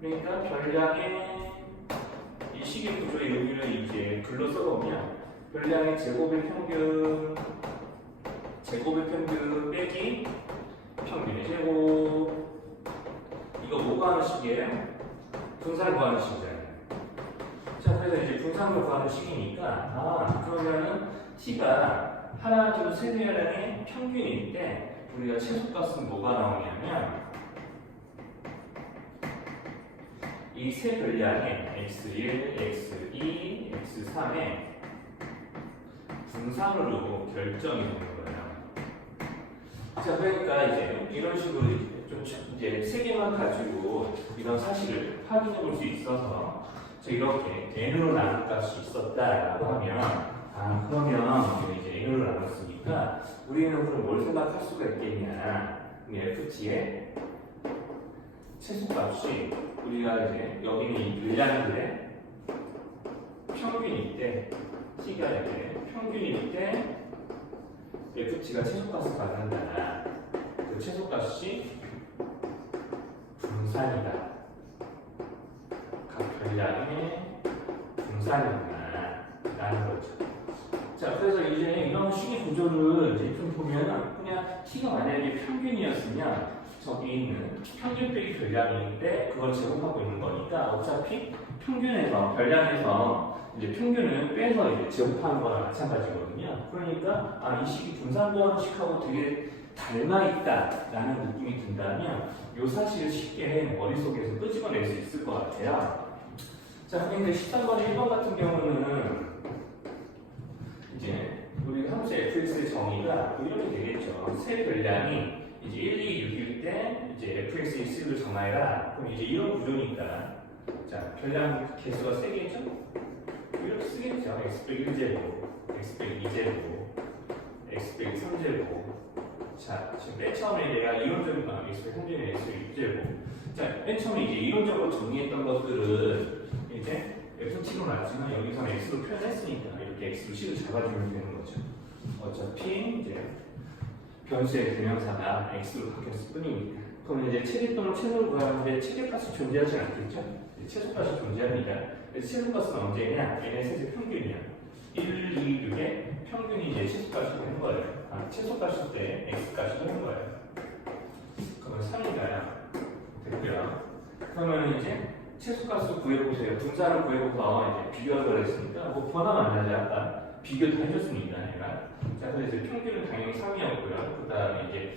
그러니까 변량의 이 식의 구조의 의미를 이제 글로 써보면 변량의 제곱의 평균 빼기 평균의 제곱 이거 뭐 구하는 식이에요? 분산 구하는 식이잖아요. 자, 그래서 이제 분산을 구하는 식이니까, 그러면은 t가 하나, 둘, 세 개량의 평균일 때 우리가 최소값은 뭐가 나오냐면 이 세 별량의 x1, x2, x3의 분산으로 결정이 되는 거예요. 자, 그러니까 이제 이런 식으로 좀 이제 세 개만 가지고 이런 사실을 확인해 볼 수 있어서 이렇게 n으로 나눈 값이 있었다라고 하면 그러면 이제 n으로 나눴으니까 우리는 그럼 뭘 생각할 수가 있겠냐? ft의 최소값이 우리가 이제 여기는 이 분량들의 평균일 때 t가 이제 평균일 때 ft가 최소값을 받는다. 그 최소값이 분산이다. 각 별량의 분산이구나 라는 거죠. 자, 그래서 이제 이런 식의 구조를 이제 좀 보면 그냥 t가 만약에 평균이었으면 저기 있는 평균 빼기 별량인데 그걸 제곱하고 있는 거니까 어차피 평균에서 별량에서 이제 평균을 빼서 이제 제곱하는 거랑 마찬가지거든요. 그러니까 이 식이 분산 구하는 식하고 되게 닮아 있다라는 느낌이 든다면 이 사실을 쉽게 머릿속에서 끄집어낼 수 있을 것 같아요. 자, 근데 13번 1번 같은 경우는 이제 우리 함수 fx의 정의가 이렇게 되겠죠. 세 별량이 이제 1, 2, 6일 때 이제 fx의 식을 정하여라. 그럼 이제 이런 구조니까 자, 별량 개수가 세 개죠? 이렇게 쓰겠죠. x 빼기 1제곱, x 빼기 2제곱, x 빼기 3제곱. 자, 지금 맨 처음에 내가 이론적인 x 빼기 3제곱, x 빼기 6제곱. 자, 맨 처음에 이제 이론적으로 정리했던 것들을 이제 ft로 나왔지만 여기서는 x로 표현했으니까 이렇게 x로 식을 잡아주면 되는 거죠. 어차피 이제 변수의 대명사가 x로 바뀌었을 뿐이니까. 그럼 이제 최대 또는 최소를 구하는데 최대값이 존재하지 않겠죠? 최소값이 존재합니다. 그래서 최소값은 언제냐? 얘네 셋의 평균이야. 1, 2, 6의 평균이 이제 최소값이 되는 거예요. 최소값일 때 x값이 되는 거예요. 그러면 3이가요. 됐고요. 그러면 이제 최소값을 구해보세요. 분산을 구해보서 이제 비교하기로 했으니까 뭐 번호는 안 나죠. 아까 비교 다 해줬습니다. 얘가. 자, 그래서 이제 평균은 당연히 3이었고요. 그 다음에 이제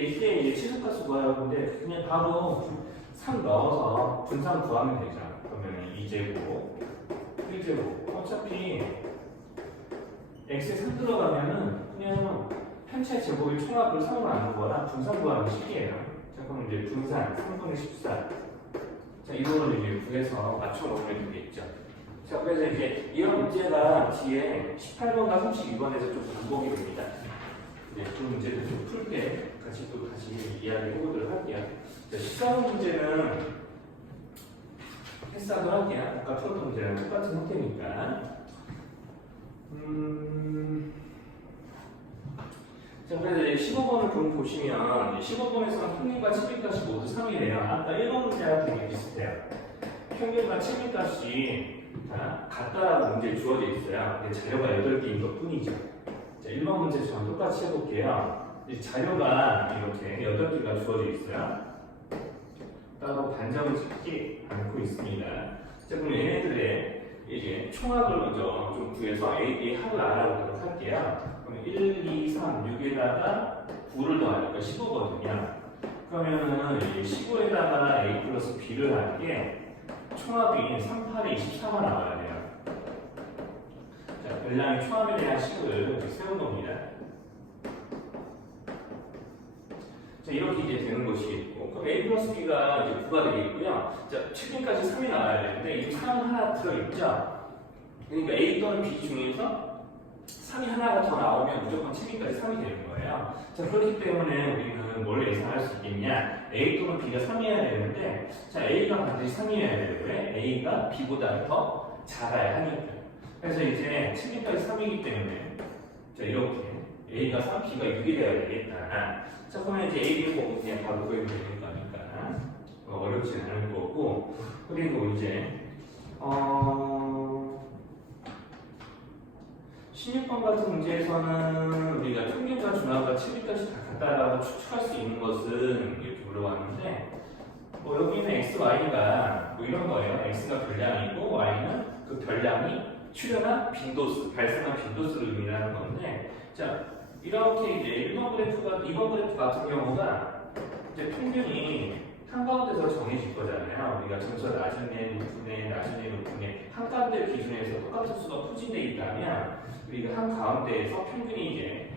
이때 이제 최소값을 구하려 하는데 그냥 바로 3 넣어서 분산 구하면 되죠. 그러면 2제곱, 1제곱. 어차피 x에 3 들어가면은 그냥 편차의 제곱의 총합을 3으로 나눈 거라 분산 구하는 식이에요. 자, 그럼 이제 분산 3분의 14. 자, 이거를 이제 구해서 맞춰놓으면 되겠죠. 자, 그래서 이제 이런 문제가 뒤에 18번과 32번에서 좀 반복이 됩니다. 네, 그 문제를 좀 풀 때 같이 또 다시 이야기 해보도록 할게요. 자, 14번 문제는 패스하도록 할게요. 아까 풀었던 문제랑 똑같은 형태니까. 자, 그래서 이제 15번을 그럼 보시면 15번에서는 평균과 최빈값이 모두 3이래요. 아까 1번 문제랑 되게 비슷해요. 평균과 최빈값이 다 같다라고 문제에 주어져 있어요. 근데 자료가 8개인 것 뿐이죠. 자, 1번 문제처럼 똑같이 해볼게요. 자료가 이렇게 8개가 주어져 있어요. 따로 반점을 찾지 않고 있습니다. 자, 그럼 얘네들의 이제 총합을 먼저 좀 구해서 A 합을 알아보도록 할게요. 그럼 1, 2, 3, 6에다가 9를 더하니까 15거든요. 그러면은 15에다가 A 플러스 B를 하는 게 총합이 3, 8에 24가 나와야 돼요. 자, 별량의 총합에 대한 식을 세운 겁니다. 자, 이렇게 이제 되는 것이겠고, 그럼 A 플러스 B가 이제 9가 되겠고요. 자, 최근까지 3이 나와야 되는데, 이제 3은 하나 들어있죠? 그러니까 A 또는 B 중에서 3이 하나가 더 나오면 무조건 최근까지 3이 되는 거예요. 자, 그렇기 때문에 우리는 뭘 예상할 수 있겠냐? A 또는 B가 3이어야 되는데, 자, A가 반드시 3이어야 되는데, 왜? A가 B보다 더 작아야 하니까. 그래서 이제 최근까지 3이기 때문에, 자, 이렇게 A가 3, B가 6이 되어야 되겠다. 자, 그러면 이제 A, B를 그냥 바로 구해도 되는 거니까 어렵지 않을 거고, 그리고 이제 16번 같은 문제에서는 우리가 평균과 중합과 최빈값이 다 같다라고 추측할 수 있는 것은 이렇게 물어봤는데, 여기는 x, y가 뭐 이런 거예요. x가 별량이고 y는 그 별량이 출현한 빈도수, 발생한 빈도수를 의미하는 건데, 자 이렇게 이제 1번 그래프 같은 경우가 이제 평균이 한가운데서 정해질 거잖아요. 우리가 점수가 낮은 애, 높은 애, 낮은 애, 높은 애 한가운데 기준에서 똑같은 수가 포진되어 있다면 우리가 한가운데에서 평균이 이제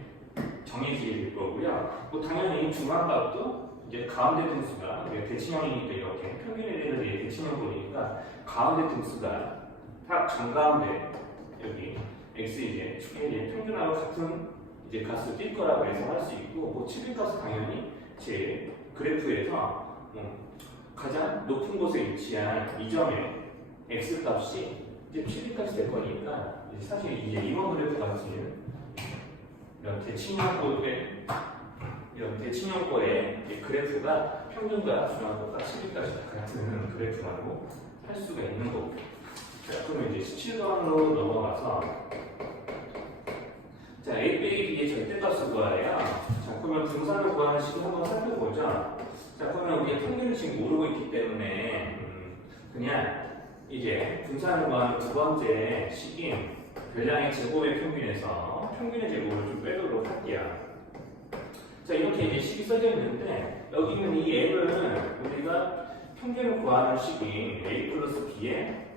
정해지게 될 거고요. 뭐 당연히 중간값도 이제 가운데 등수가 우리가 대칭형이니까 이렇게 평균에 대해서 이제 대칭형 보니까 가운데 등수가 딱 정가운데 여기 x 이제 축에 이제 평균하고 같은 이제 값을 띌 거라고 해서 할 수 있고, 뭐 7일값은 당연히 제 그래프에서 가장 높은 곳에 위치한 이 점의 x 값이 이제 7일값이 될 거니까 사실 이제 이번 그래프 같은 이런 대칭형고의 그래프가 평균과 중앙값과 7일값이 같은 그래프라고 할 수가 있는 거고. 자, 그럼 이제 17번으로 넘어가서 자, a 빼기 b의 절대값을 구하래요. 자, 그러면 분산을 구하는 식을 한번 살펴보죠. 자, 그러면 우리가 평균을 지금 모르고 있기 때문에 그냥 이제 분산을 구하는 두 번째 식인 별량의 제곱의 평균에서 평균의 제곱을 좀 빼도록 할게요. 자, 이렇게 이제 식이 써져 있는데 여기 있는 이 L은 우리가 평균을 구하는 식인 A 플러스 B의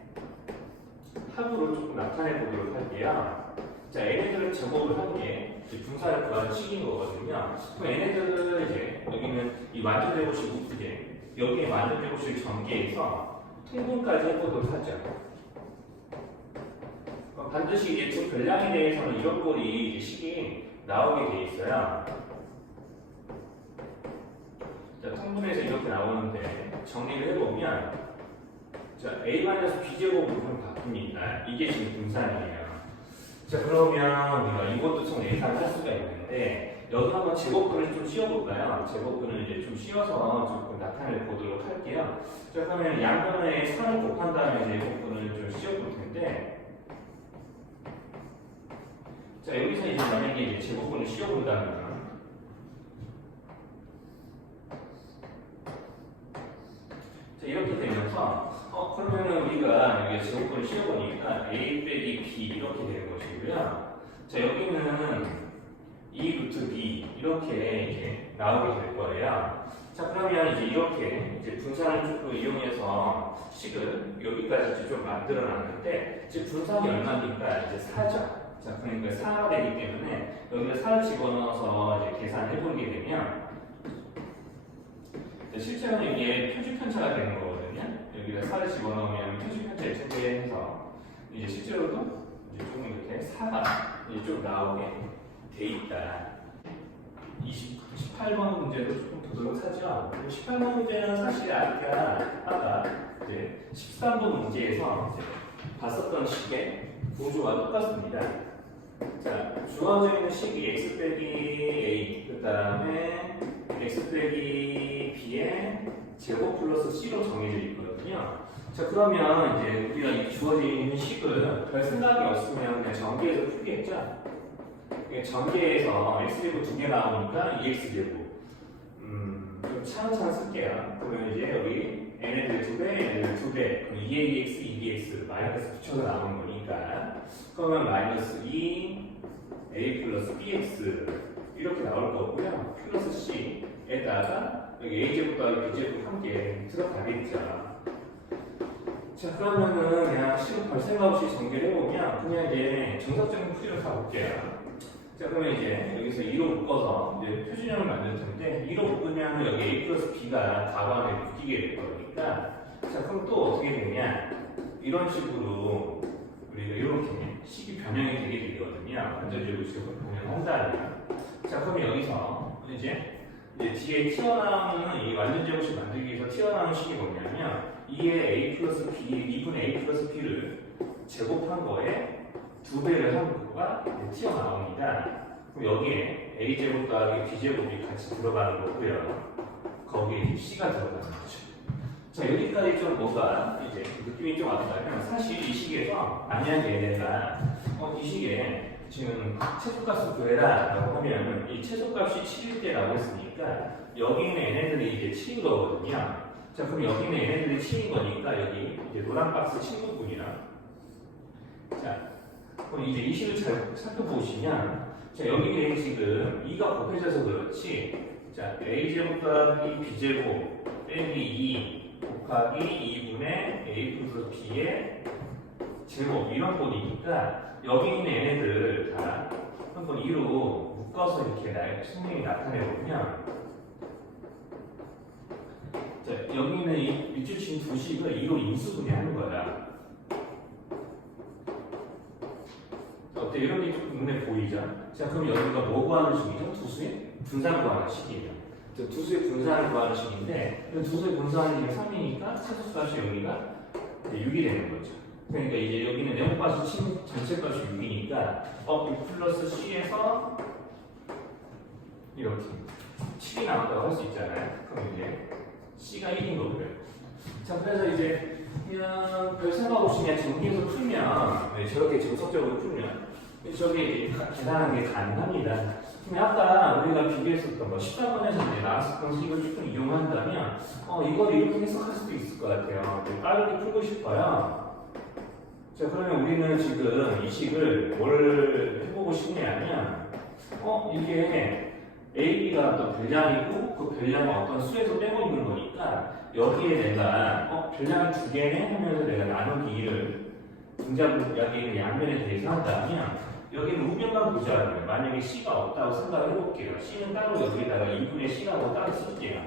합으로 조금 나타내 보도록 할게요. 자, 얘네들을 제곱을 한 게 분산을 구하는 식인 거거든요. 그럼 얘네들을 이제 여기는 이 완전 제곱식 이제 여기에 완전 제곱식 전개해서 통분까지 해보도록 하죠. 반드시 이제 두 별량에 대해서는 이런 꼴이 이제 식이 나오게 돼 있어요. 자, 통분에서 이렇게 나오는데 정리를 해보면 자, a-b제곱으로 바뀝니다. 이게 지금 분산이에요. 자, 그러면 우리가 이것도 좀 예상할 수가 있는데 여기 한번 제곱근을 좀 씌워볼까요? 제곱근을 이제 좀 씌워서 조금 나타내 보도록 할게요. 자, 그러면 양변에 3을 곱한 다음에 제곱근을 좀 씌워볼 텐데 자, 여기서 이제 만약에 이제 제곱근을 씌워본다면 자, 이렇게 되면서 그러면은 우리가 여기 제곱근을 씌워보니까 a 빼기 b 이렇게 되는 것이고요. 자, 여기는 2 루트 b 이렇게 이제 나오게 될 거예요. 자, 그러면 이제 이렇게 이제 분산을 조금 이용해서 식을 여기까지 좀 만들어 놨는데 이제 분산이 얼마니까 이제 4죠. 자, 그러니까 4가 되기 때문에 여기다 4를 집어넣어서 이제 계산해 보게 되면 실제로는 이게 표준편차가 되는 거거든요. 여기다 4를 집어넣으면 표준편차에 체제해서 이제 실제로도 이제 조금 이렇게 4가 이제 좀 나오게 돼 있다. 18번 문제도 조금 보도록 하죠. 18번 문제는 사실 아까 이제 13번 문제에서 이제 봤었던 식의 구조와 똑같습니다. 자, 주어져 있는 식이 x 빼기 a, 그 다음에 x 빼기 b의 제곱 플러스 c로 정해져 있거든요. 자, 그러면 이제 우리가 이 주어져 있는 식을 별 생각이 없으면 그냥 전개해서 풀겠죠. 전개해서 x제곱 2개 나오니까 2x제곱. 좀 차근차근 쓸게요. 그러면 이제 여기 n의 2배, n의 2배, 2ax, 2bx 마이너스 붙여서 나오는 거니까 그러면 마이너스 2 a 플러스 bx 이렇게 나올 거고요. 플러스 c에다가 여기 a제곱과 b제곱 함께 들어가겠죠. 자, 그러면은 그냥 식은 별 생각 없이 전개를 해보면 그냥 이제 정석적인 풀이를 가볼게요. 자, 그러면 이제 여기서 2로 묶어서 이제 표준형을 만들 텐데 2로 묶으면 여기 a 플러스 b가 가방에 묶이게 될 거니까 자, 그럼 또 어떻게 되냐 이런 식으로 우리가 이렇게 식이 변형이 되게 되거든요. 완전 제곱식으로 변형한다면 자, 그럼 여기서 이제 뒤에 튀어나오는 이 완전 제곱식 만들기 위해서 튀어나오는 식이 뭐냐면 2의 a 플러스 b, 2분의 a 플러스 b를 제곱한 거에 2배를 한 거가 튀어나옵니다. 그럼 여기에 a제곱 더하기 b제곱이 같이 들어가는 거고요. 거기에 c가 들어가는 거죠. 자, 여기까지 좀 뭐가 이제 느낌이 좀 왔다면 사실 이 식에서 만약에 얘네가 이 식에 지금 최소값을 구해라 라고 하면 이 최소값이 7일 때라고 했으니까 여기 있는 얘네들이 이제 7인 거거든요. 자, 그럼 여기는 얘네들이 치인 거니까 여기 이제 노란 박스 친구분이랑 자, 그럼 이제 이 식을 잘 살펴보시면 자, 여기에 지금 2가 곱해져서 그렇지 자, a제곱 곱하기 b제곱 빼기 2 곱하기 2분의 a 플러스 b의 제곱 이런 꼴이니까 여기 있는 얘네들 다 한번 2로 묶어서 이렇게 승명이 나타내보면 자, 여기 있는 이 밑줄친 두 식을 2로 인수분해하는 거야. 어때? 이런 게 좀 눈에 보이죠? 자, 그럼 여기가 뭐 구하는 식이죠? 두수의 분산 구하는 식이에요. 두수의 분산을 구하는 식인데 두수의 분산이 지금 3이니까 최소값이 여기가 6이 되는 거죠. 그러니까 이제 여기는 네모값이 전체값이 6이니까 6 플러스 C에서 이렇게 7이 나온다고 할 수 있잖아요. 그럼 이제 C가 1인 거고요. 자, 그래서 이제 그냥 별 생각 없이 그냥 정리해서 풀면 저렇게 정석적으로 풀면 저게 계산하는 게 가능합니다. 근데 아까 우리가 비교했었던 거 14번에서 이제 나왔었던 식을 조금 이용한다면 이걸 이렇게 해석할 수도 있을 것 같아요. 빠르게 풀고 싶어요. 자, 그러면 우리는 지금 이 식을 뭘 해보고 싶냐면 이게 AB가 어떤 별량이고 그 별량을 어떤 수에서 빼고 있는 거니까 여기에 내가 별량이 두 개네 하면서 내가 나누기 2를 분자분 여기는 양면에 대해서 한다면 여기는 우변만 보자고요. 만약에 C가 없다고 생각을 해볼게요. C는 따로 여기다가 2분의 C라고 따로 쓸게요.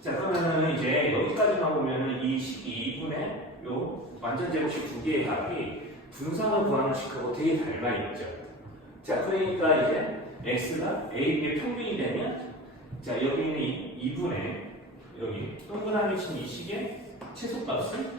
자, 그러면은 이제 여기까지만 보면은 이 식이 2분의 요 완전 제곱식 두 개의 값이 분산을 구하는 식하고 되게 닮아 있죠. 자, 그러니까 이제 x가 a, b의 평균이 되면 자, 여기 있는 2분의 여기 동그라미 친 이 식의 최소값은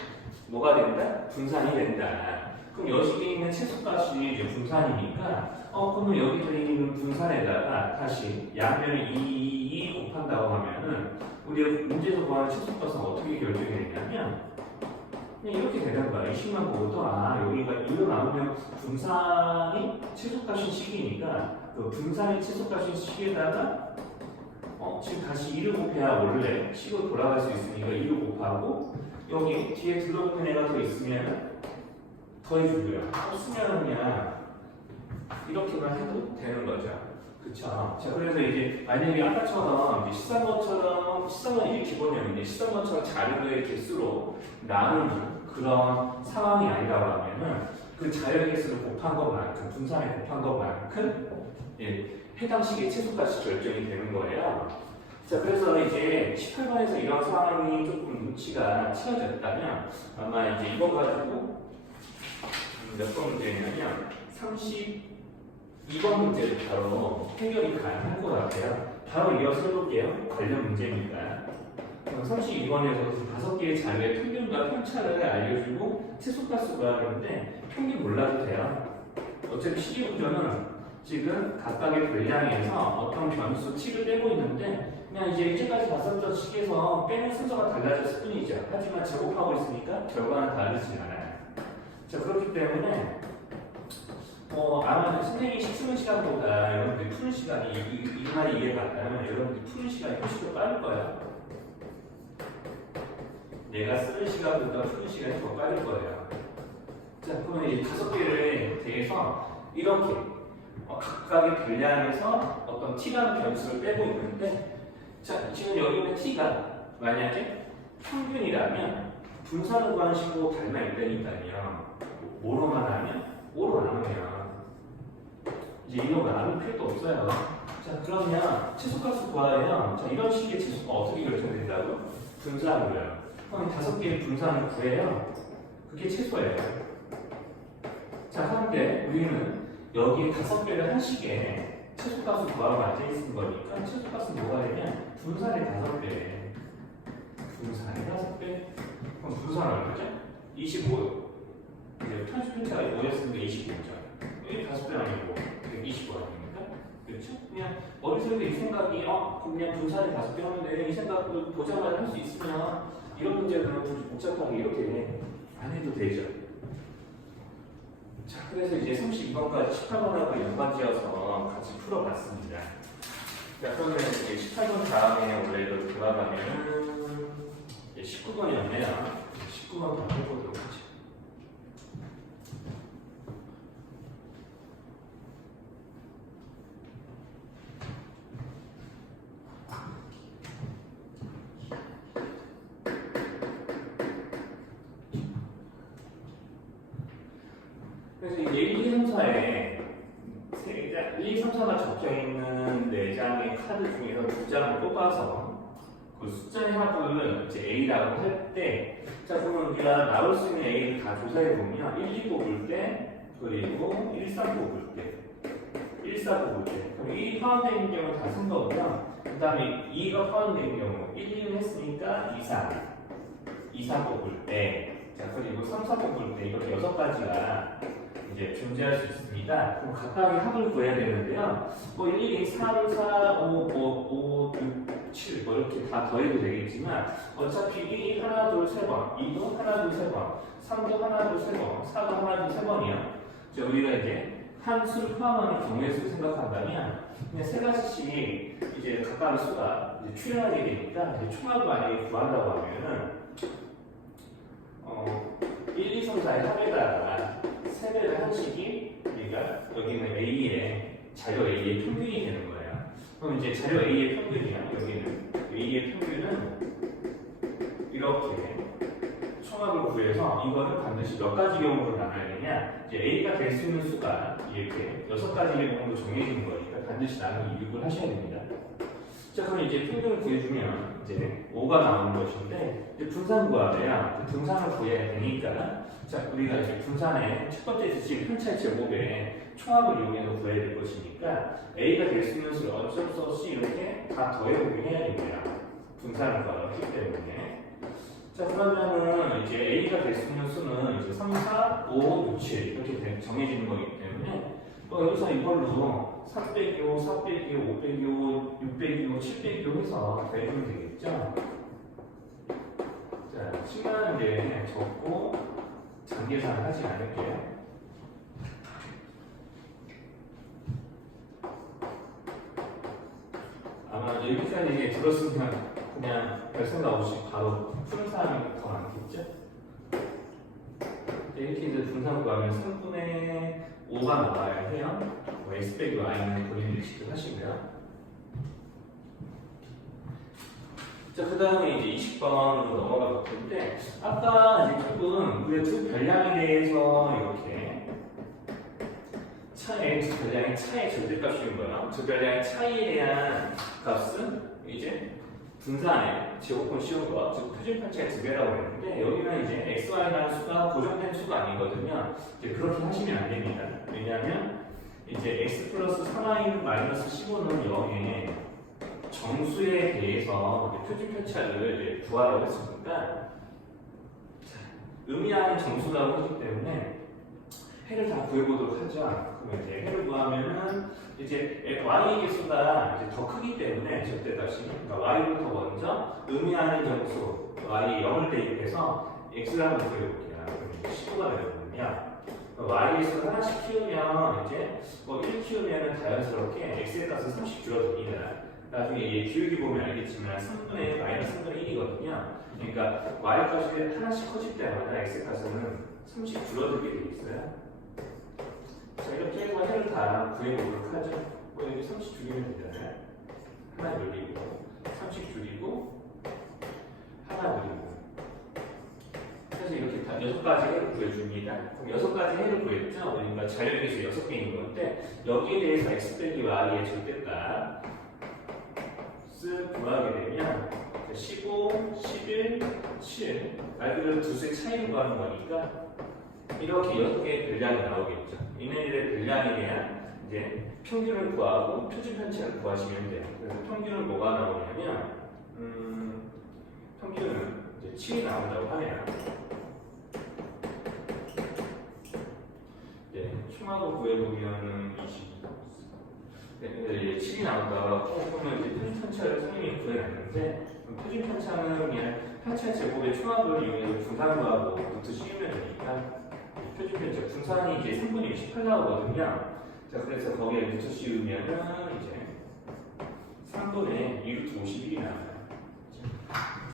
뭐가 된다? 분산이 된다. 그럼 여식에 있는 최소값이 이제 분산이니까 그러면 여기 들어있는 분산에다가 다시 양면을 2 곱한다고 하면은 우리가 문제에서 구하는 최소값은 어떻게 결정이 되냐면 그냥 이렇게 되는 거야. 이 식만 보고도 여기가 2로 나오면 분산이 최소값인 식이니까 그 분산의 최소값인 식에다가 지금 다시 2를 곱해야 원래 식으로 돌아갈 수 있으니까 2를 곱하고 여기 뒤에 들어오는 애가 더 있으면 더해주고요. 없으면 그냥 이렇게만 해도 되는 거죠. 그쵸? 자, 그래서 이제 만약에 아까처럼 이제 13번처럼 이게 기본형인데 13번처럼 자료의 개수로 나누는 그런 상황이 아니라고 하면은 그 자료의 개수를 곱한 것만큼 분산에 곱한 것만큼 해당 식의 최소값이 결정이 되는 거예요. 자, 그래서 이제 18번에서 이런 상황이 조금 눈치가 채워졌다면 아마 이제 이거 가지고 몇 번 문제냐면 32번 문제를 바로 해결이 가능할 것 같아요. 바로 이어서 해볼게요. 관련 문제니까. 32번에서 5개의 자료의 평균과 편차를 알려주고 최소값을 구하는데 평균 몰라도 돼요. 어차피 식의 구조는 지금 각각의 별량에서 어떤 변수 칙을 빼고 있는데 그냥 이제 이제까지 봤었던 식에서 빼는 순서가 달라졌을 뿐이죠. 하지만 제곱하고 있으니까 결과는 다르지 않아요. 자, 그렇기 때문에 아마 선생님이 시키는 시간보다 여러분들이 푸는 시간이 이 말이 이해가 갔다면 여러분들이 푸는 시간이 훨씬 더 빠를 거예요. 내가 쓰는 시간보다 푸는 시간이 더 빠를 거예요. 자, 그러면 이 5개를 대해서 이렇게 각각의 별량에서 어떤 t라는 변수를 빼고 있는데 자, 지금 여기 있는 t가 만약에 평균이라면 분산을 구하는 식으로 닮아 있다니까요. 뭐로만 하면? 5로 나누면 이제 이런 거 나눌 필요도 없어요. 자, 그러면 최소값을 구하려면 자, 이런 식의 최소가 어떻게 결정된다고? 분산으로요. 그럼 5개의 분산을 구해요. 그게 최소예요. 자, 그런데 우리는 여기에 5배를 한 식에 최소값을 구하고 앉아있는 거니까 최소값은 뭐가 되냐? 분산의 5배. 분산의 5배. 그럼 분산 얼마죠? 25. 이제 편차가 5였으니까 25죠. 여기 5배 아니고 125 아닙니까? 그렇죠? 그냥 머릿속에 이 생각이 그냥 분산의 5배 하면 돼. 이 생각을 보자마자 할 수 있으면 이런 문제는 굳이 복잡하게 이렇게 안 해도 되죠. 자, 그래서 이제 32번까지 18번하고 연관지어서 같이 풀어봤습니다. 자, 그러면 이제 18번 다음에 원래 이걸 들어가면은 19번이었네요. 19번 한번 해보도록 하죠. 그래서 이제 1, 2, 3, 4에 1, 2, 3, 4가 적혀 있는 4장의 카드 중에서 2장을 뽑아서 그 숫자의 합을 이제 A라고 할 때, 자, 그러면 우리가 나올 수 있는 A를 다 조사해 보면 1, 2 뽑을 때, 그리고 1, 3 뽑을 때, 1, 4 뽑을 때, 그럼 1이 포함되어 있는 경우 다 쓴 거고요. 그 다음에 2가 포함되어 있는 경우 1, 2를 했으니까 2, 3 뽑을 때, 자, 그리고 3, 4 뽑을 때 이렇게 6가지가 이제 존재할 수 있습니다. 그럼 각각의 합을 구해야 되는데요. 뭐 일일이 3, 4, 5, 6, 7 뭐 이렇게 다 더해도 되겠지만 어차피 1이 하나, 둘, 세 번, 2도 하나, 둘, 세 번, 3도 하나, 둘, 세 번, 4도 하나, 둘, 세 번이요. 자, 우리가 이제 한 수를 포함하는 경우의 수를 생각한다면 그냥 세 가지씩 이제 각각의 수가 이제 출현하게 되니까 이제 총합을 만약에 구한다고 하면은 1, 2, 3, 4의 합에다가 세배를 한 식이 우리가 여기는 A의 자료 A의 평균이 되는 거예요. 그럼 이제 자료 A의 평균이야. 여기는 A의 평균은 이렇게 총합을 구해서 이거를 반드시 몇 가지 경우로 나눠야 되냐? 이제 A가 될 수 있는 수가 이렇게 6가지 경우로 정해지는 거니까 반드시 나누기 6을 하셔야 됩니다. 자, 그럼 이제 평균을 구해주면 이제 5가 나오는 것인데 이제 분산 구하래요. 분산을 구해야 되니까 자, 우리가 이제 분산의 첫 번째 지식 편차의 제곱에 총합을 이용해서 구해야 될 것이니까 A가 될 수 있는 수를 어쩔 수 없이 이렇게 다 더해보긴 해야 됩니다. 분산을 구하기 때문에. 자, 그러면은 이제 A가 될 수 있는 수는 이제 3, 4, 5, 6, 7 이렇게 정해지는 거기 때문에 여기서 이걸로 3 빼기 5, 4 빼기 5, 5 빼기 5, 6 빼기 5, 7 빼기 5 해서 더해주면 되겠죠? 자, 시간은 이제 적고 장계산을 하지 않을게요. 아마 여기까지 이제 들었으면 그냥 별 생각 없이 바로 푸는 사람이 더 많겠죠? 이렇게 이제 분산 구하면 3분의 5가 나와야 해요. x 빼기 y는 본인 일식을 하시고요. 자, 그 다음에 이제 20번으로 넘어가 볼 텐데, 아까 이제 조금 우리가 두 별량에 대해서 이렇게 두 별량의 차의 절대값인 거예요. 두 별량의 차이에 대한 값은 이제 분산의 제곱분 씌운 거, 즉 표준 편차의 두 배라고 했는데, 여기는 이제 x, y라는 수가 고정된 수가 아니거든요. 이제 그렇게 하시면 안 됩니다. 왜냐하면 이제 x 플러스 3y 마이너스 15는 0에 정수에 대해서 표준 편차를 이제 구하라고 했으니까 의미하는 정수라고 하기 때문에 해를 다 구해보도록 하죠. 그러면 이제 해를 구하면은 이제 y의 개수가 이제 더 크기 때문에 절대값이 그러니까 y부터 먼저 의미하는 정수 y 0을 대입해서 x라고 구해볼게요. 그럼 15가 되거든요. y 개수를 하나씩 키우면 이제 1 키우면 자연스럽게 x의 값은 30 줄어듭니다. 나중에 이 기울기 보면 알겠지만 3분의 마이너스 3분의 1이거든요. 그러니까 y 값이 하나씩 커질 때마다 x 값은 30 줄어들게 돼 있어요. 자, 이렇게 해서 해를 다 구해보도록 하죠. 여기 30 줄이면 되잖아요. 하나 늘리고 30 줄이고 하나 늘리고 사실 이렇게 다 6가지 해를 구해줍니다. 그럼 6가지 해를 구했죠? 그러니까 자연계수 6개인 건데 여기에 대해서 x 빼기 y의 절대값 구하게 되면 15, 11, 7 말 그대로 두 수의 차이를 구하는 거니까 이렇게 6개의 별량이 나오겠죠. 이네들의 별량에 대한 이제 평균을 구하고 표준 편차를 구하시면 돼요. 그래서 평균은 뭐가 나오냐면 평균은 이제 7이 나온다고 하면 총합을 구해보면 20 이제 7이 나온다. 그러면 이제 표준 편차를 선생님이 구해놨는데 표준 편차는 그냥 편차 제곱의 총합을 이용해서 분산구하고 루트 씌우면 되니까 표준 편차 분산이 이제 3분의 28 나오거든요. 자, 그래서 거기에 루트 씌우면은 이제 3분의 2루트 51이 나와요.